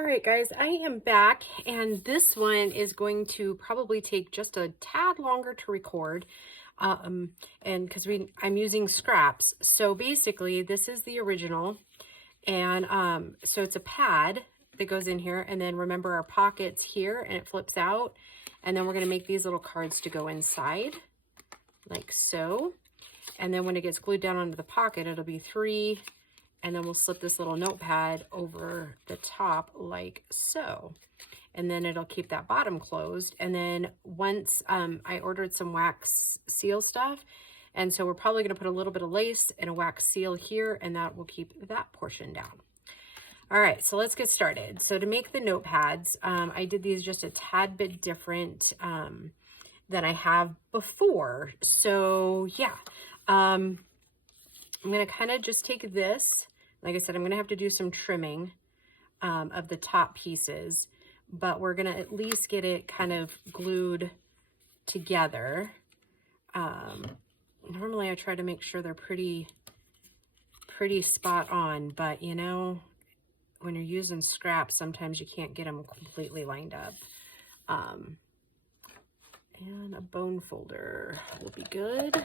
All right, guys, I am back, and this one is going to probably take just a tad longer to record, and because I'm using scraps. So basically, this is the original, and so it's a pad that goes in here, and then remember our pockets here, and it flips out, and then we're going to make these little cards to go inside, like so, and then when it gets glued down onto the pocket, it'll be 3. And then we'll slip this little notepad over the top like so. And then it'll keep that bottom closed. And then once I ordered some wax seal stuff, and so we're probably going to put a little bit of lace and a wax seal here, and that will keep that portion down. All right, so let's get started. So to make the notepads, I did these just a tad bit different than I have before. So yeah, I'm going to kind of just take this. Like I said, I'm going to have to do some trimming of the top pieces, but we're going to at least get it kind of glued together. Normally I try to make sure they're pretty spot on, but you know, when you're using scraps, sometimes you can't get them completely lined up. And a bone folder will be good.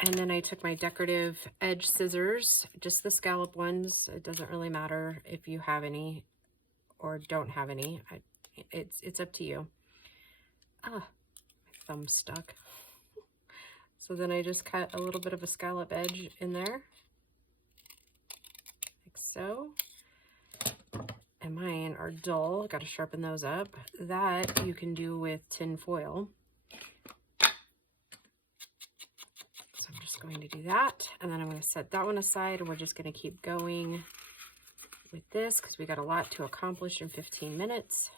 And then I took my decorative edge scissors, just the scallop ones. It doesn't really matter if you have any or don't have any. It's up to you. Ah, my thumb's stuck. So then I just cut a little bit of a scallop edge in there, like so. And mine are dull. Got to sharpen those up. That you can do with tin foil. I'm just going to do that, and then I'm going to set that one aside, and we're just going to keep going with this because we got a lot to accomplish in 15 minutes.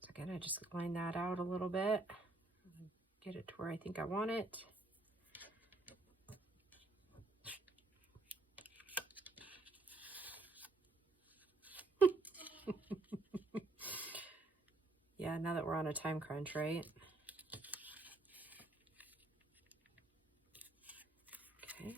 So again, I just line that out a little bit, get it to where I think I want it. Yeah, now that we're on a time crunch, right? Okay.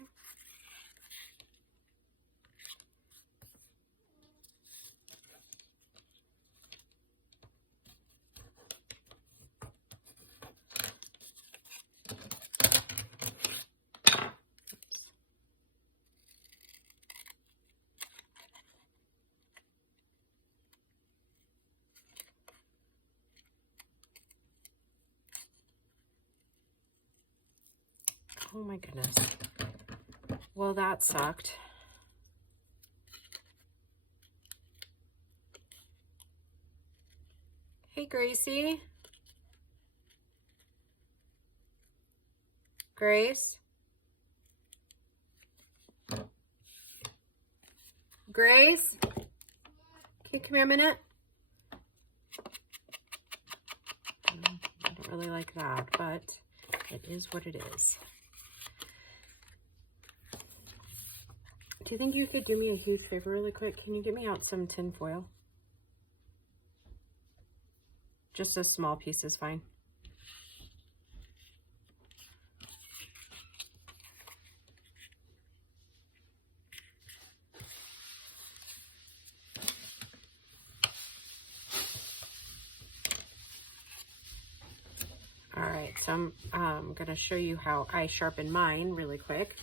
Oh my goodness. Well, that sucked. Hey, Gracie. Grace? Grace? Can you come here a minute? I don't really like that, but it is what it is. Do you think you could do me a huge favor really quick? Can you get me out some tin foil? Just a small piece is fine. All right, so I'm going to show you how I sharpen mine really quick.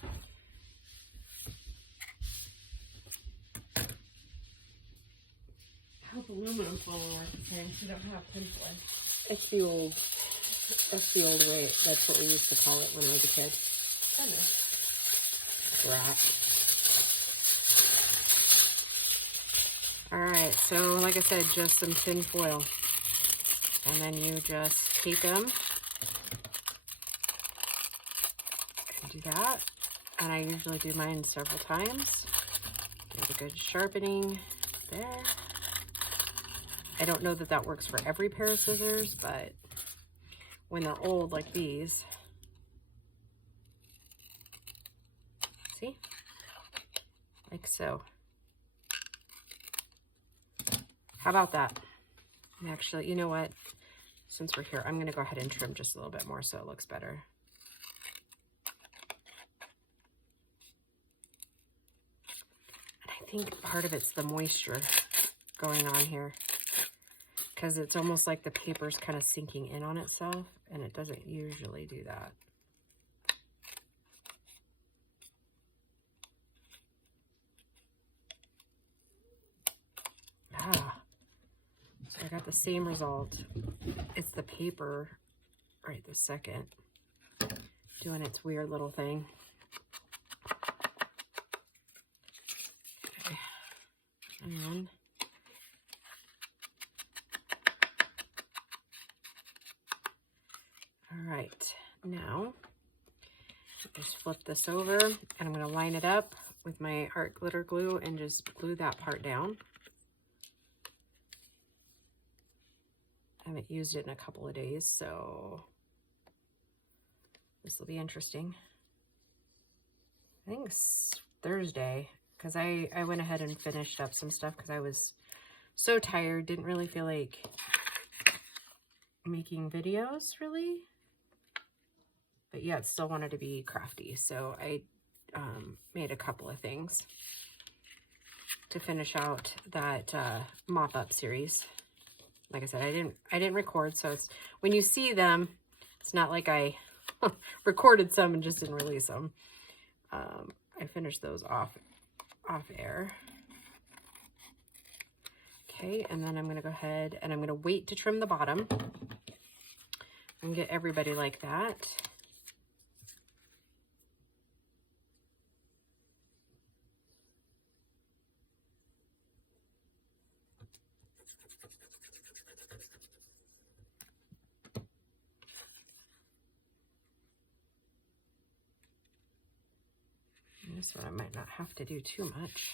I hope aluminum foil works okay. You don't have tinfoil. It's the old, that's the old way. That's what we used to call it when I was a kid. Rat. All right, so like I said, just some tin foil. And then you just take them and do that. And I usually do mine several times. Get a good sharpening there. I don't know that that works for every pair of scissors, but when they're old like these, see? Like so. How about that? Actually, you know what? Since we're here, I'm going to go ahead and trim just a little bit more so it looks better. think part of it's the moisture going on here, because it's almost like the paper's kind of sinking in on itself, and it doesn't usually do that. So I got the same result. It's the paper right this second doing its weird little thing. Okay. And all right, now just flip this over, and I'm going to line it up with my art glitter glue and just glue that part down. I haven't used it in a couple of days, so this will be interesting. I think it's Thursday, because I went ahead and finished up some stuff because I was so tired, didn't really feel like making videos really, but yet still wanted to be crafty, so I made a couple of things to finish out that mop-up series. Like I said, I didn't record, so it's, when you see them, it's not like I recorded some and just didn't release them. I finished those off air. Okay, and then I'm going to go ahead and I'm going to wait to trim the bottom and get everybody like that. This one I might not have to do too much.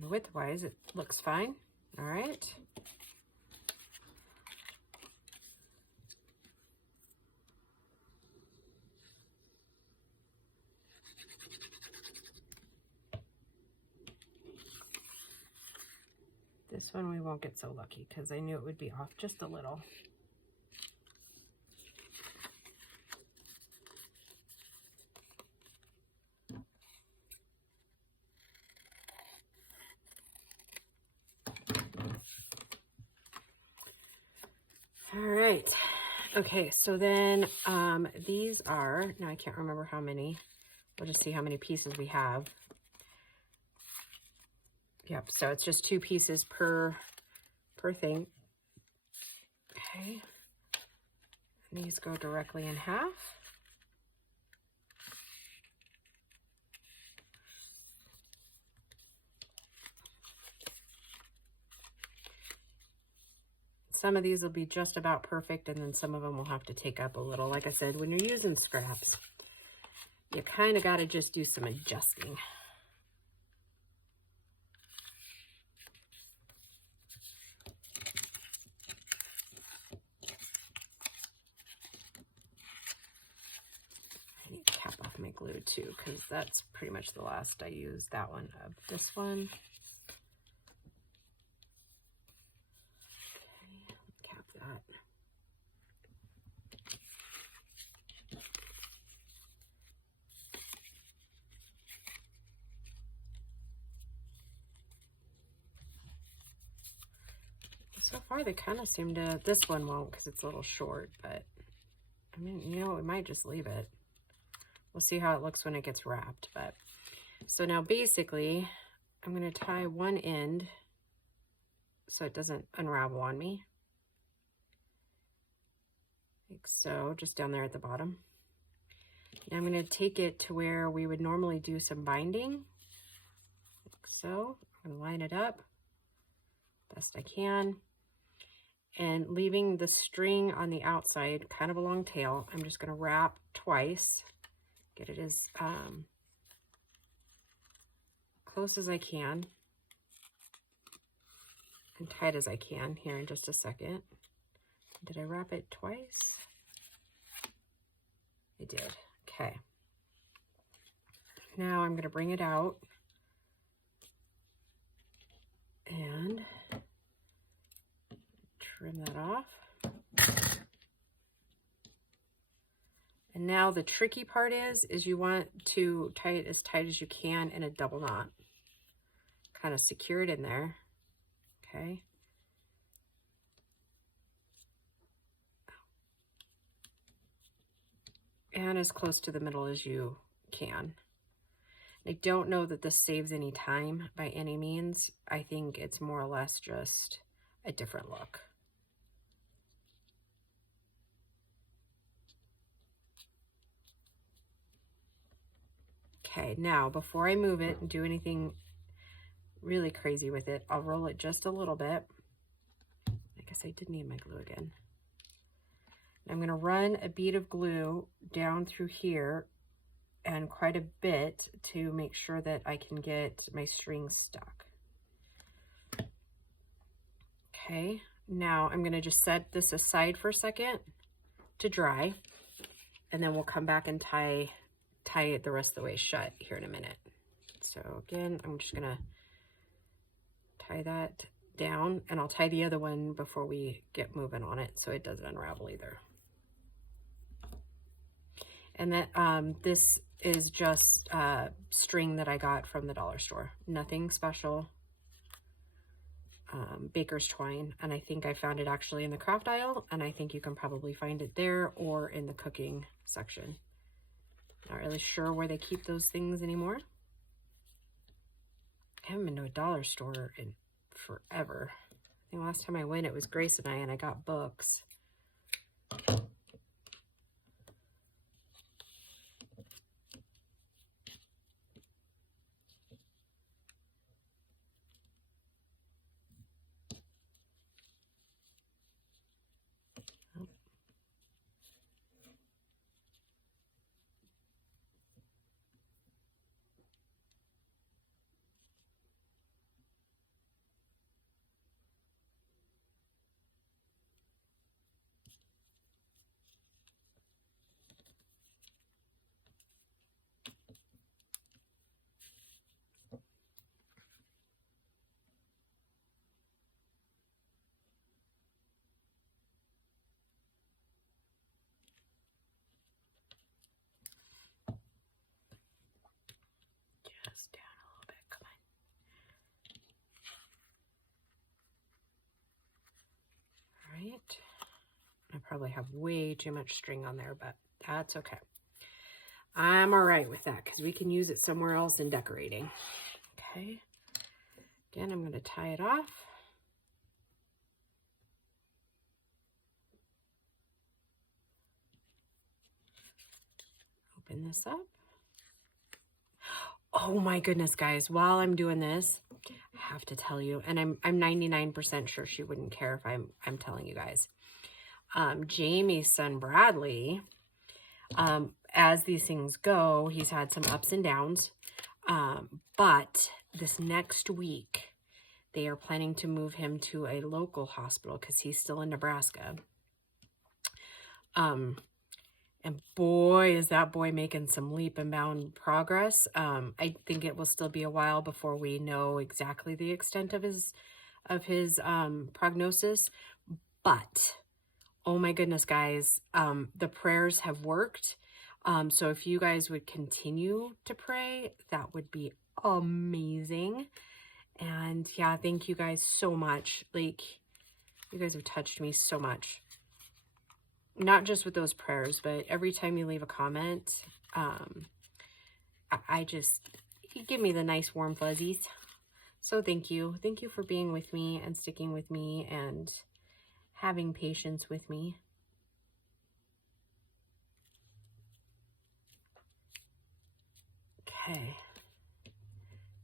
Width-wise, it looks fine. All right. This one we won't get so lucky because I knew it would be off just a little. All right. Okay, so then these are, now I can't remember how many. We'll just see how many pieces we have. Yep, so it's just 2 pieces per thing. Okay. And these go directly in half. Some of these will be just about perfect, and then some of them will have to take up a little. Like I said, when you're using scraps, you kind of got to just do some adjusting. I need to cap off my glue too, because that's pretty much the last I used, that one of this one. So far, they kind of seem to, this one won't because it's a little short, but I mean, you know, we might just leave it. We'll see how it looks when it gets wrapped. But so now basically, I'm going to tie one end so it doesn't unravel on me. Like so, just down there at the bottom. Now I'm going to take it to where we would normally do some binding. Like so, I'm going to line it up best I can. And leaving the string on the outside, kind of a long tail, I'm just going to wrap twice, get it as close as I can and tight as I can here in just a second. Did I wrap it twice? I did. Okay. Now I'm going to bring it out and trim that off. And now the tricky part is you want to tie it as tight as you can in a double knot. Kind of secure it in there, okay? And as close to the middle as you can. I don't know that this saves any time by any means. I think it's more or less just a different look. Okay, now before I move it and do anything really crazy with it, I'll roll it just a little bit. I guess I did need my glue again. I'm going to run a bead of glue down through here and quite a bit to make sure that I can get my string stuck. Okay, now I'm going to just set this aside for a second to dry, and then we'll come back and tie it the rest of the way shut here in a minute. So again, I'm just going to tie that down, and I'll tie the other one before we get moving on it so it doesn't unravel either. And that this is just string that I got from the dollar store. Nothing special. Baker's twine, and I think I found it actually in the craft aisle, and I think you can probably find it there or in the cooking section. Not really sure where they keep those things anymore. I haven't been to a dollar store in forever. I think last time I went it was Grace and I got books. Just down a little bit, come on. All right. I probably have way too much string on there, but that's okay. I'm all right with that because we can use it somewhere else in decorating. Okay. Again, I'm going to tie it off. Open this up. Oh my goodness, guys, while I'm doing this, I have to tell you, and I'm 99% sure she wouldn't care if I'm telling you guys. Jamie's son Bradley, as these things go, he's had some ups and downs, but this next week they are planning to move him to a local hospital because he's still in Nebraska. And boy, is that boy making some leap and bound progress. I think it will still be a while before we know exactly the extent of his prognosis, but oh my goodness, guys, the prayers have worked. So if you guys would continue to pray, that would be amazing. And yeah, thank you guys so much. Like, you guys have touched me so much. Not just with those prayers, but every time you leave a comment, you give me the nice warm fuzzies. So thank you. Thank you for being with me and sticking with me and having patience with me. Okay.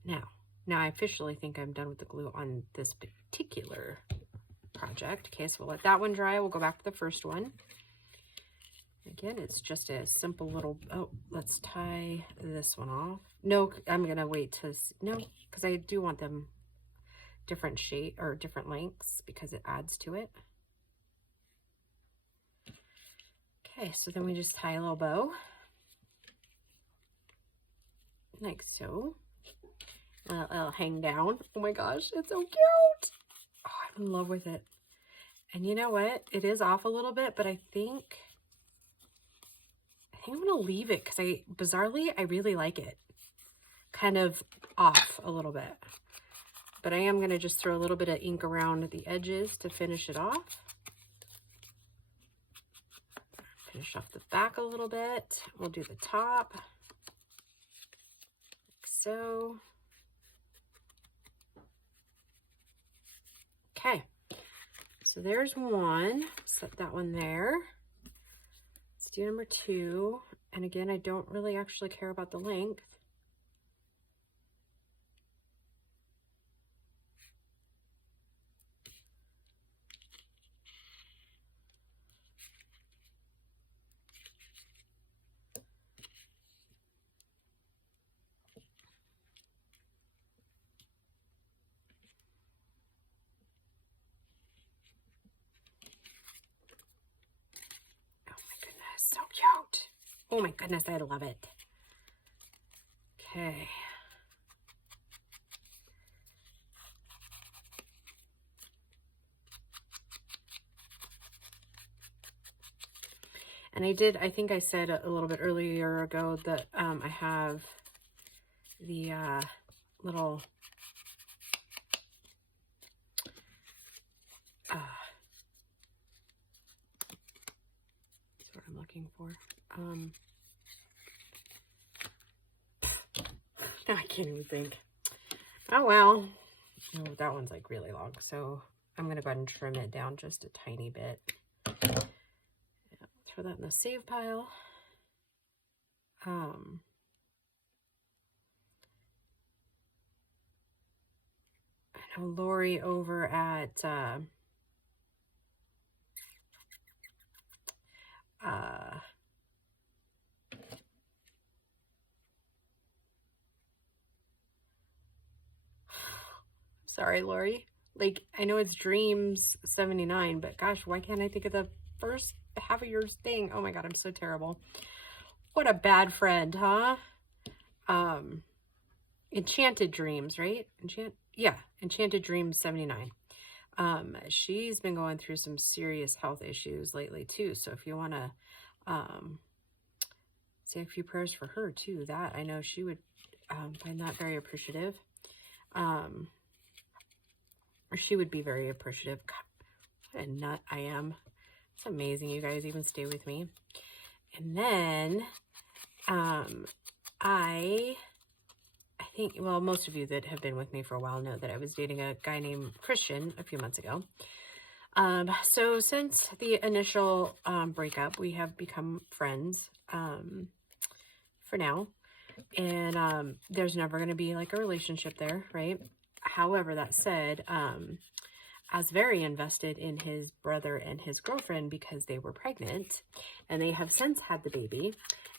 Now I officially think I'm done with the glue on this particular project. Okay, so we'll let that one dry. We'll go back to the first one. Again, it's just a simple little, oh, let's tie this one off. No, I'm going to wait to, no, because I do want them different shape or different lengths because it adds to it. Okay, so then we just tie a little bow. Like so. It'll hang down. Oh my gosh, it's so cute. Oh, I'm in love with it. And you know what? It is off a little bit, but I think think I'm going to leave it because bizarrely, I really like it. Kind of off a little bit. But I am going to just throw a little bit of ink around the edges to finish it off. Finish off the back a little bit. We'll do the top. Like so. Okay. So there's one. Set that one there. Let's do number 2. And again, I don't really actually care about the length. So cute. Oh my goodness, I love it. Okay. And I think I said a little bit earlier ago that I have the little that's what I'm looking for. I can't even think. Oh well. Oh, that one's like really long, so I'm gonna go ahead and trim it down just a tiny bit. Throw that in the save pile. I know Lori over at sorry, Lori. Like, I know it's Dreams 79, but gosh, why can't I think of the first half of your thing? Oh my God, I'm so terrible. What a bad friend, huh? Enchanted Dreams, right? Enchanted Dreams 79. She's been going through some serious health issues lately too. So if you want to say a few prayers for her too, that I know she would find that very appreciative. Or she would be very appreciative. God, what a nut I am. It's amazing you guys even stay with me. And then I think, well, most of you that have been with me for a while know that I was dating a guy named Christian a few months ago. So since the initial breakup, we have become friends for now. And there's never going to be like a relationship there, right? However, that said, I was very invested in his brother and his girlfriend because they were pregnant, and they have since had the baby,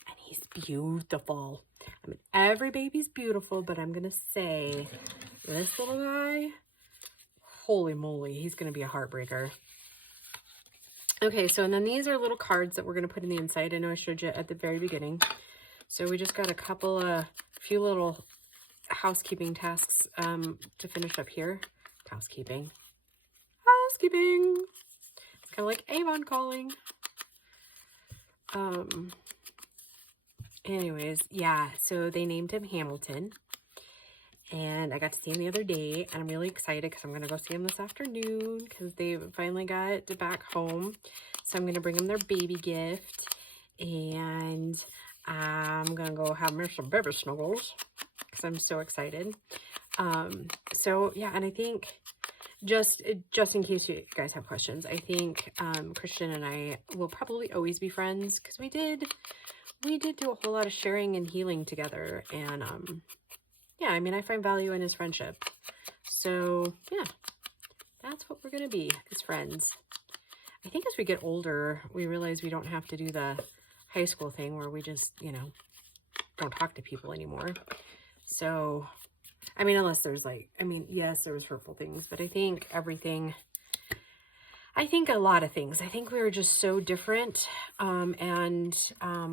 and he's beautiful. I mean, every baby's beautiful, but I'm going to say this little guy, holy moly, he's going to be a heartbreaker. Okay, so and then these are little cards that we're going to put in the inside. I know I showed you at the very beginning. So we just got a few little housekeeping tasks to finish up here. Housekeeping. It's kind of like Avon calling. Anyways, yeah, so they named him Hamilton. And I got to see him the other day, and I'm really excited because I'm going to go see him this afternoon because they finally got back home. So I'm going to bring them their baby gift, and I'm going to go have me some baby snuggles because I'm so excited. So yeah, and I think just in case you guys have questions, I think Christian and I will probably always be friends because we did do a whole lot of sharing and healing together, and yeah, I mean, I find value in his friendship. So yeah, that's what we're gonna be, as friends. I think as we get older, we realize we don't have to do the high school thing where we just, you know, don't talk to people anymore. So, I mean, unless there's like, I mean, yes, there was hurtful things, but I think a lot of things. I think we were just so different, and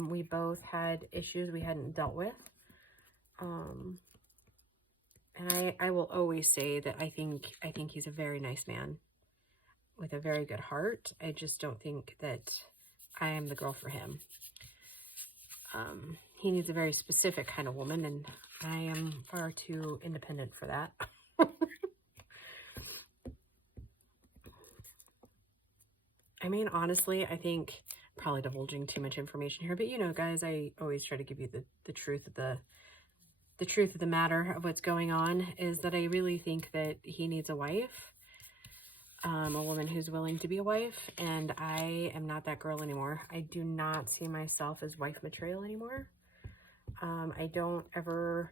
we both had issues we hadn't dealt with. And I will always say that I think he's a very nice man with a very good heart. I just don't think that I am the girl for him. He needs a very specific kind of woman, and I am far too independent for that. I mean, honestly, I think probably divulging too much information here, but you know, guys, I always try to give you the truth of the truth of the matter of what's going on, is that I really think that he needs a wife, a woman who's willing to be a wife, and I am not that girl anymore. I do not see myself as wife material anymore. I don't ever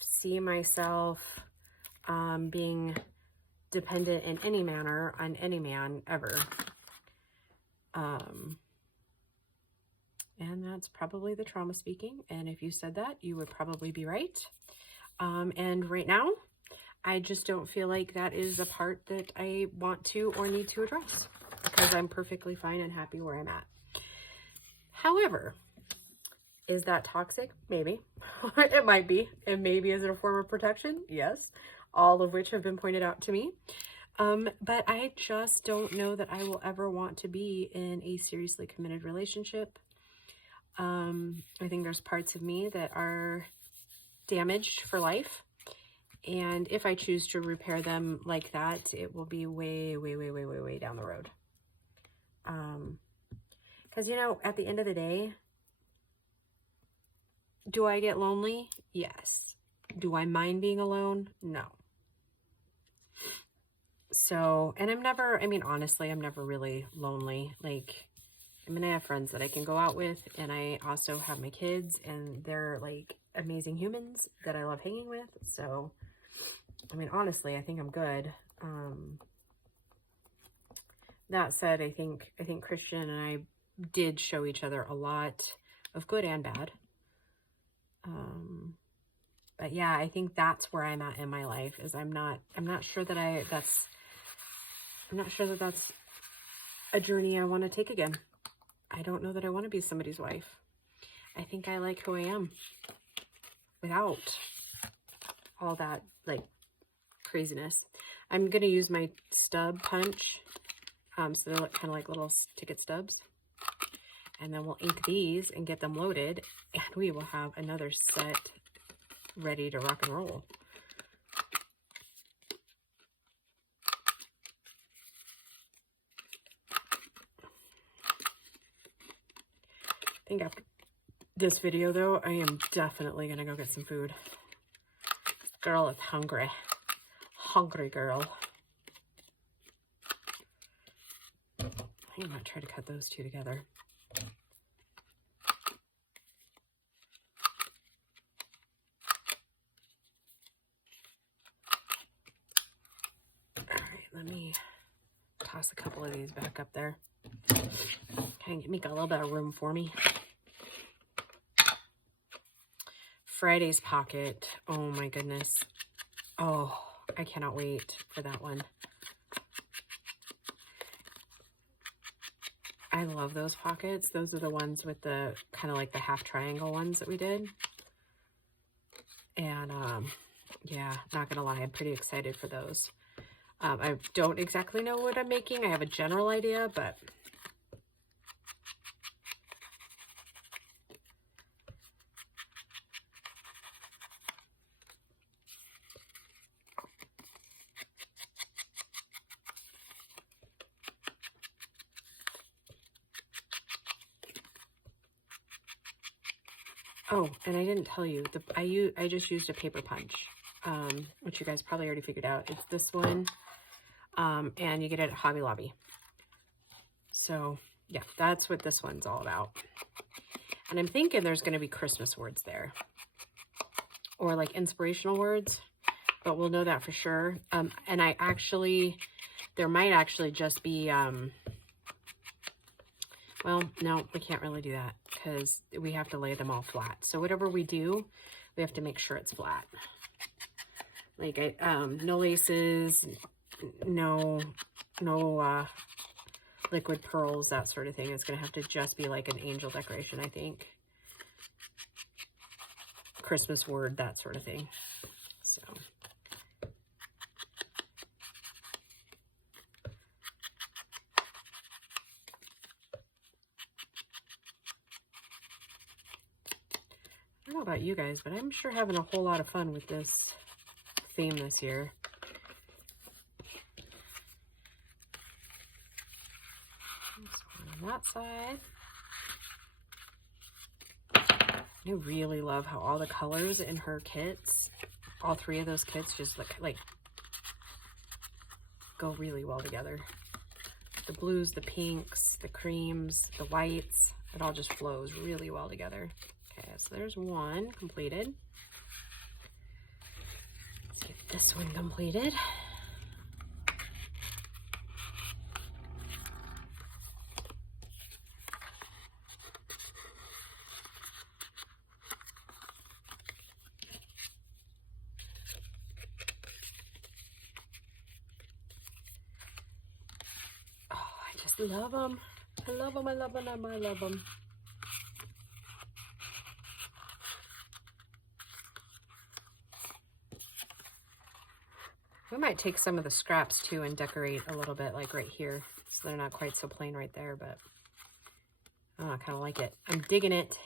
see myself being dependent in any manner on any man ever. And that's probably the trauma speaking. And if you said that, you would probably be right. And right now, I just don't feel like that is a part that I want to or need to address, because I'm perfectly fine and happy where I'm at. However, is that toxic? Maybe. It might be. And maybe is it a form of protection? Yes. All of which have been pointed out to me. But I just don't know that I will ever want to be in a seriously committed relationship. I think there's parts of me that are damaged for life. And if I choose to repair them like that, it will be way, way, way, way, way, way down the road. Because, you know, at the end of the day, do I get lonely? Yes. Do I mind being alone? No. So, and I mean, honestly, I'm never really lonely. Like, I mean, I have friends that I can go out with, and I also have my kids, and they're like amazing humans that I love hanging with. So, I mean, honestly, I think I'm good. That said, I think Christian and I did show each other a lot of good and bad. But yeah, I think that's where I'm at in my life, is I'm not sure that that's a journey I want to take again. I don't know that I want to be somebody's wife. I think I like who I am without all that like craziness. I'm going to use my stub punch. So they're kind of like little ticket stubs. And then we'll ink these and get them loaded, and we will have another set ready to rock and roll. I think after this video, though, I am definitely going to go get some food. Girl is hungry. Hungry girl. I'm going to try to cut those two together. Let me toss a couple of these back up there. Kind of make a little bit of room for me. Friday's pocket. Oh my goodness. Oh, I cannot wait for that one. I love those pockets. Those are the ones with the kind of like the half triangle ones that we did. And yeah, not gonna lie, I'm pretty excited for those. I don't exactly know what I'm making. I have a general idea, but oh, and I didn't tell you, I just used a paper punch, which you guys probably already figured out. It's this one, and you get it at Hobby Lobby. So yeah, that's what this one's all about. And I'm thinking there's going to be Christmas words there, or like inspirational words, but we'll know that for sure. And there might actually just be, well, no, we can't really do that because we have to lay them all flat. So whatever we do, we have to make sure it's flat. Like, no laces, no liquid pearls, that sort of thing. It's going to have to just be like an angel decoration, I think. Christmas word, that sort of thing. So. don't know about you guys, but I'm sure having a whole lot of fun with this theme this year. On that side. I really love how all the colors in her kits, all three of those kits, just like go really well together. The blues, the pinks, the creams, the whites, it all just flows really well together. Okay, so there's one completed. Let's get this one completed. I love them. I love them. I love them. I love them. We might take some of the scraps too and decorate a little bit, like right here, so they're not quite so plain right there, but oh, I kind of like it. I'm digging it.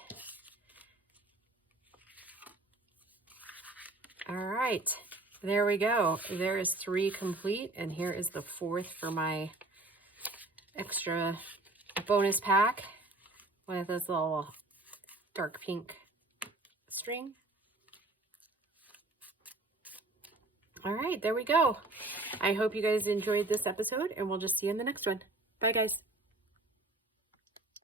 All right, there we go. There is 3 complete, and here is the 4th for my extra bonus pack with this little dark pink string. All right, there we go. I hope you guys enjoyed this episode, and we'll just see you in the next one. Bye, guys.